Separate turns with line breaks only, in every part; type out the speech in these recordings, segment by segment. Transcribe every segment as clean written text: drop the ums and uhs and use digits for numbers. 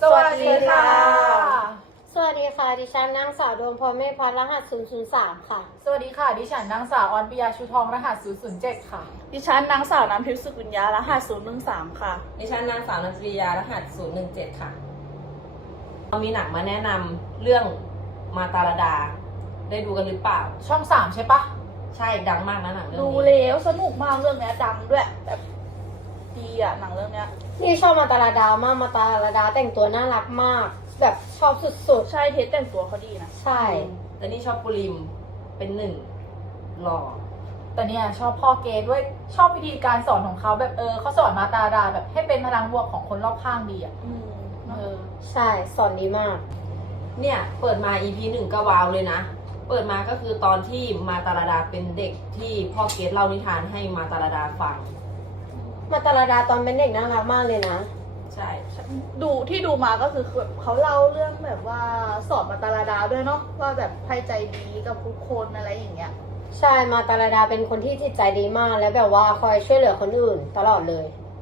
สวัสดีค่ะ
สวัสดีค่ะดิฉันนางสาวดวงพรเมฆพัฒน์รหัส003ค่ะ
สวัสดีค่ะดิฉันนางสาวออนปิยาชูทองรหัส007ค่ะ
ดิฉันนางสาวน้ำทิพย์สุกุญญารหัส013ค่ะ
ดิฉันนางสาวนันทริยารหัส017ค่ะเรามีหนังมาแนะนำเรื่องมาตาลดา ได้ดูกันหรือเปล่า
ช่อง3ใช่ปะ
ใช่ดังมากนะหนังเรื่อง
ดู
นี้
แล้วสนุกมากเรื่องเนี้ยดังด้วยแบบดีอะหนังเรื่องเนี้ย
นี่ชอบมาตาลาดามากมาตาลาดาแต่งตัวน่ารักมาก แบบชอบสุด
ใช่เทสแต่งตัวเขาดีนะ
ๆ ใช่
แต่นี่ชอบปุริมเป็นหนึ่งหล่อ
แต่เนี่ยชอบพ่อเกดด้วยชอบวิธีการสอนของเขาแบบเขาสอนมาตาดาแบบให้เป็นพลังบวกของคนรอบข้างดีอ่ะเออ
ใช่สอนดีมาก
เนี่ยเปิดมา EP 1ก็ว้าวเลยนะ เปิดมาก็คือตอนที่มาตาลดาเป็นเด็กที่พ่อเกดเล่านิทานให้มาตาลดาฟัง
มาตาลาดาตอนเป็นเด็กน่ารักมากเลยนะ
ใช่
ดูที่ดูมาก็คือแบบเขาเล่าเรื่องแบบว่าสอนมาตาลาดาด้วยเนาะว่าแบบให้ใจดีกับทุกคนอะไรอย่างเงี้ย
ใช่มาตาลาดาเป็นคนที่จิตใจดีมากแล้วแบบว่าคอยช่วยเหลือคนอื่นตลอดเลย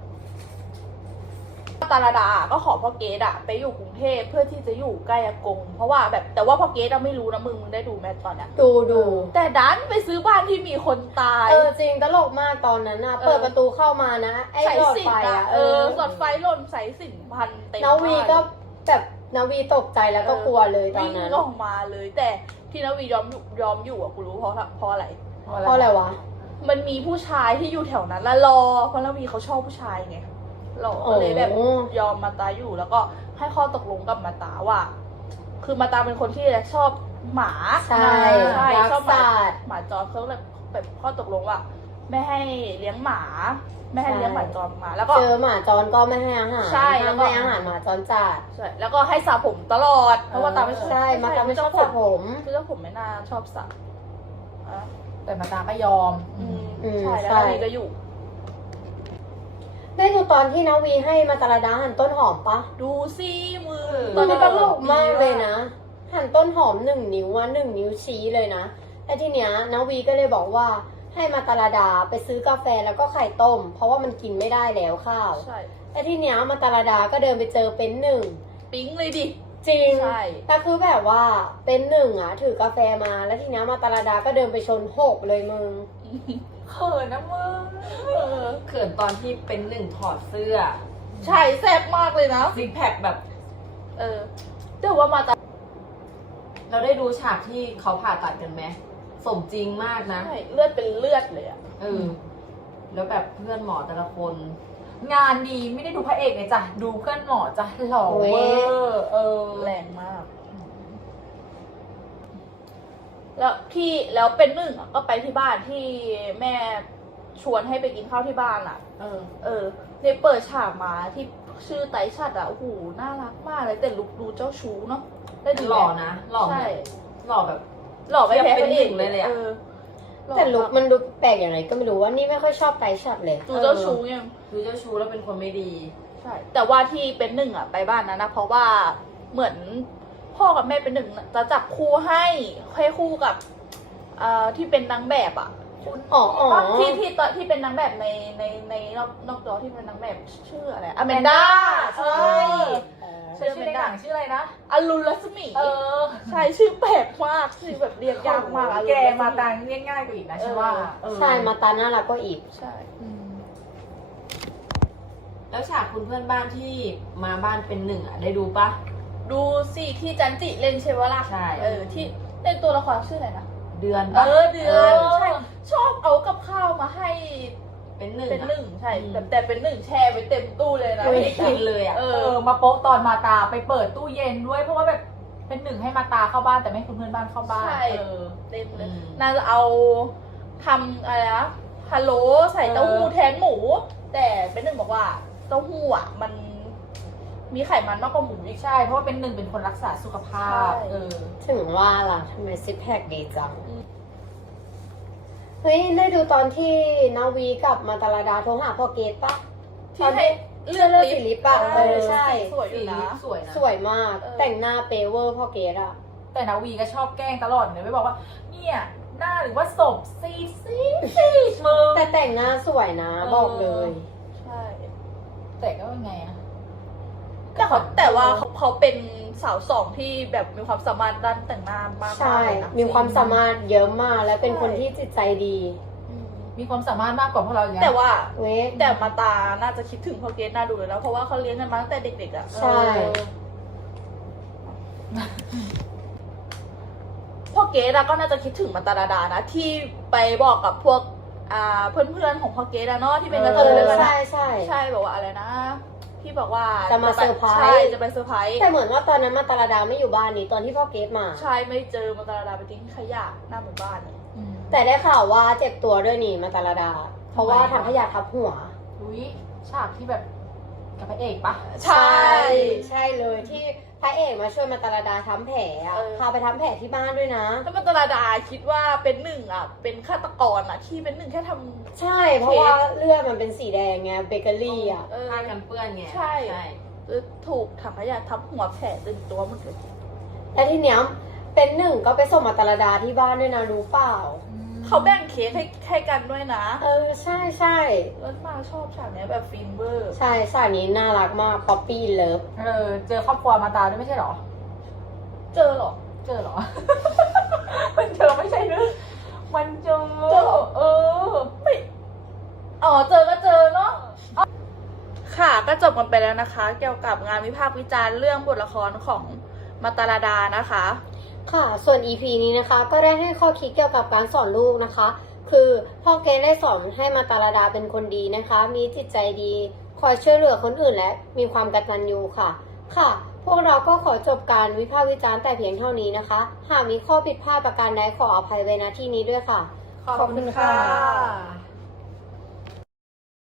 ตาลาดาก็ขอพ่อเกดอะไปอยู่กรุงเทพเพื่อที่จะอยู่ใกล้อากงเพราะว่าแบบแต่ว่าพ่อเกดอะไม่รู้นะมึงได้ดูแมตอนเนี้ย
ดู
แต่ดันไปซื้อบ้านที่มีคนตาย
จริงตลกมากตอนนั้นนะเปิดประตูเข้ามานะไอ้
สาย
หลอด
สิญ
ไฟ
จน์
อะ
หลอดไฟหล่นสายสิญจน์พันเต็ม
นาวีก็
บ้น
แบบนาวีตกใจแล้วก็กลัวเลยตอน
วิ่ง
นั้น
ออกมาเลย แต่ที่นาวียอมอยู่อะกูรู้เพราะอะไร
เพราะอะไรวะ
มันมีผู้ชายที่อยู่แถวนั้นแล้วรอเพราะนาวีเขาชอบผู้ชายไงรอก็เลยแบบยอมมาตาอยู่แล้วก็ให้ข้อตกลงกับมาตาว่า คือมาตาเป็นคนที่ชอบหมา
ใช่ รัก
ชอบหมา
สัตว์
หมาจรเขาแบบข้อตกลงว่าไม่ให้เลี้ยงหมา ไม่ให้เลี้ยงหมาจรมาแล้วก็
เจอหมาจรก็ไม่ให้อาหาร
ใช่แล้
ห้าว ม
ก็
ให้อาหารหมาจรจัด
ใช่แล้วก็ให้สระผมตลอดเพราะว่าตาไม่ชอบ
ใช่มาตาไม่ชอบสระผม
คือเจ้าผมไม่น่าชอบสระอ่ะ
แต่มาตาก็ยอม
ใช่แล้ว
ใช่
นาวีก็อยู่
ได้ดูตอนที่นาวีให้มาตาลาดาหั่นต้นหอมปะ
ดูสิมือ
ตอนนี้ตลกมากเลยนะ หั่นต้นหอม1 นิ้ว1 นิ้วชี้เลยนะแต่ทีเนี้ยนาวีก็เลยบอกว่าให้มาตาลาดาไปซื้อกาแฟแล้วก็ไข่ต้ม เพราะว่ามันกินไม่ได้แล้วข้าว
ใช่
แต่ทีเนี้ยมาตาลาดาก็เดินไปเจอเป็นหนึ่ง
ปิ๊งเลยดิ
จริง
ใช่
แต่คือแบบว่าเป็นหนึ่งถือกาแฟมาแล้วทีเนี้ยมาตาลาดาก็เดินไปชน6เลยมึง
เขินนะมึง
เขินตอนที่เป็นหนึ่งถอดเสื้อ
ใช่แซ่บมากเลยนะ
ซิกแพคแบบ
แต่ว่ามาตา
เราได้ดูฉากที่เขาผ่าตัดกันไหมสมจริงมากนะ
ใช่เลือดเป็นเลือดเลยอะ
แล้วแบบเพื่อนหมอแต่ละคน
งานดีไม่ได้ดูพระเอกเลยจ้ะดูเพื่อนหมอจ้ะหล่อ
เว้
เวย อร์
แรงมาก แล้วเป็นหนึ่งอะก็ไปที่บ้านที่แม่ชวนให้ไปกินข้าวที่บ้านอะเนี่ยเปิดฉากมาที่ชื่อไตชัดอะโอ้โหน่ารักมากเลยแต่ลุกดูเจ้าชู้เนาะได้ดู
หล่อนะหล่อ
ใช่
แบบหล่อแบบ
หล่อไม่แพ้
เทียบเป็น
คน
หนึ่
อื่น
งเลยอะ
แต่ลุกมันดูแปลกอย่างไรก็ไม่รู้ว่านี่ไม่ค่อยชอบไตรชัดเลย
ดูเจ้าชู้ไง
ดูเจ้าชู้แล้วเป็นคนไม่ดี
ใช่ แต่ว่าที่เป็นหนึ่งอะไปบ้านนั้นนะเพราะว่าเหมือนพ่อกับแม่เป็นหนึ่งจะจับคู่ให้คู่กับที่เป็นนางแบบอะ
อ๋อ
ที่เป็นนางแบบในนอกจอที่เป็นนางแบบชื่ออะไรอแมนด้าใช่
ชื่อในหนังชื่ออะไรนะ
อรุณรัศมี ใช่ชื่อแปลกมากชื่อแบบเรียกยากมาก
แกมาตังเรียกง่ายกว่าอีกนะใช่ว่า
ใช่มาตาน่ารักก็อีก
ใช่
แล้วฉากคุณเพื่อนบ้านที่มาบ้านเป็นหนึ่งอ่ะได้ดูปะ
ดูสิที่จันจิเล่นใช่ไหมล่ะ
ใช่
ที่เล่นตัวละครชื่ออะไรนะ
เดือน
เอ
ปะ
อเดือนใช่ชอบเอากับข้าวมาให้
เป็นหนึ่ง
เป็นหนึ่งใช่แต่เป็นหนึ่งแช่ไปเต็มตู้เลยนะ
ไม่ได้กินเลยอ่ะ
มาโป๊ะตอนมาตาไปเปิดตู้เย็นด้วยเพราะว่าแบบเป็นหนึ่งให้มาตาเข้าบ้านแต่ไม่ให้คุณเพื่อนบ้านเข้าบ้าน
ใช่เต็มเลยน่าจะเอาทำอะไรนะพะโล้ใส่เต้าหู้แทนหมู แต่เป็นหนึ่งบอกว่าเต้าหู้อ่ะมันมีไขมันมากกว่าหมูอีก
ใช่เพราะว่าเป็นหนึ่งเป็นคนรักษาสุขภาพ
ใช่
ถึงว่าล่ะทำไมซิกแพคดีจัง เฮ้ยได้ดูตอนที่นาวีกับมาตาลาดาโทรหาพ่อเกตปะ
ที่ให้เลือด
สีลิปอะใช่
สวยอยู่นะ
สวยนะ
สวยมาก แต่งหน้าเปเวอร์พ่อเกตอะ
แต่นาวีก็ชอบแกล้งตลอดเลยไม่บอกว่าเนี่ยหน้าหรือว่าศพซีดมึง
แต่แต่งหน้าสวยนะบอกเลย
ใช่
แต่ก็เป็นไงอะ
แต่ว่าเขาเป็นสาวสองที่แบบมีความสามารถด้านแต่งหน้ามาก
ใช่
เลยนะ
มีความสามารถเยอะมากและเป็นคนที่จิตใจดี
อืม
มีความสามารถมากกว่าพวกเราอย่างเงี้ย
แต่ว่า
เว้ย
แต่มาตาน่าจะคิดถึงพ่อเกดน่าดูเลยแล้วเพราะว่าเขาเลี้ยงกันมาตั้งแต่เด็กๆอ่ะ
ใช่
พ่อเกดอะก็น่าจะคิดถึงมาตาดานะที่ไปบอกกับพวกเพื่อนๆของพ่อเกดอะเนาะที่เป็นกระเทยด้วยกัน
ใช่
อะ
ใช่
ใช่บอกว่าอะไรนะพี่บอกว่า
จะมาเซอร์ไพรส์
ใช่จะไปเซอร์ไพรส์
แต่เหมือนว่าตอนนั้นมาตาลาดาไม่อยู่บ้านนี่ตอนที่พ่อเกตมา
ใช่ไม่เจอมาตาดาไปทิ้งขยะหน้าหมู่บ้านเนี่ย
อืม
แต่ได้ข่าวว่าเจ็บตัวด้วยนี่มาตาลาดา เพราะว่า
ทำไม
ถังขยะทับหัว
อุ้ยฉากที่แบบกับพระเอกปะ
ใช่
ใช่เลยที่พระเอกมาช่วยมาตาลาดาทำแผลอะพาไปทำแผลที่บ้านด้วยนะ
แล้วมาตาดาคิดว่าเป็นหนึ่งอ่ะเป็นฆาตกรอ่ะที่เป็นหนึ่งแค่ทำ
ใช่ เพราะว่าเลือดมันเป็นสีแดงไงเบเกอรี่อะ
เ
ผ้ากันเปื้อนไง
ใช่ ถูกถังขยะทับหัวแผลเต็มตัวหมดเลย
และทีเนี้ยเป็นหนึ่งก็ไปส่งมาตาลาดาที่บ้านด้วยนะรู้เปล่า
เขาแบ่งเค้กให้กันด้วยนะ
ใช่ใช่
แล้วมาชอบฉากเนี้ยแบบฟินเวอร์
ใช่ฉากนี้น่ารักมากป๊อปปี้เลิฟ
เจอครอบครัวมาตาด้วยไม่ใช่เหรอ
เจอเหรอ
เจอเหรอ มันเจอไม่ใช่หรือมันเจอ
เจอเหรอ ไม่อ๋อเจอก็เจอเนาะค่ะก็จบกันไปแล้วนะคะ เกี่ยวกับงานวิพากษ์วิจารณ์เรื่องบทละครของมาตาลาดานะคะ
ค่ะ ส่วน EP นี้นะคะ ก็ได้ให้ข้อคิดเกี่ยวกับการสอนลูกนะคะ คือพ่อเกรซได้สอนให้มาตาลาดาเป็นคนดีนะคะ มีจิตใจดี คอยช่วยเหลือคนอื่นและมีความกตัญญูค่ะ ค่ะ พวกเราก็ขอจบการวิพากษ์วิจารณ์แต่เพียงเท่านี้นะคะ หากมีข้อผิดพลาดประการใดขออภัยไว้ณที่นี้ด้วยค่ะ
ขอบคุณค่ะ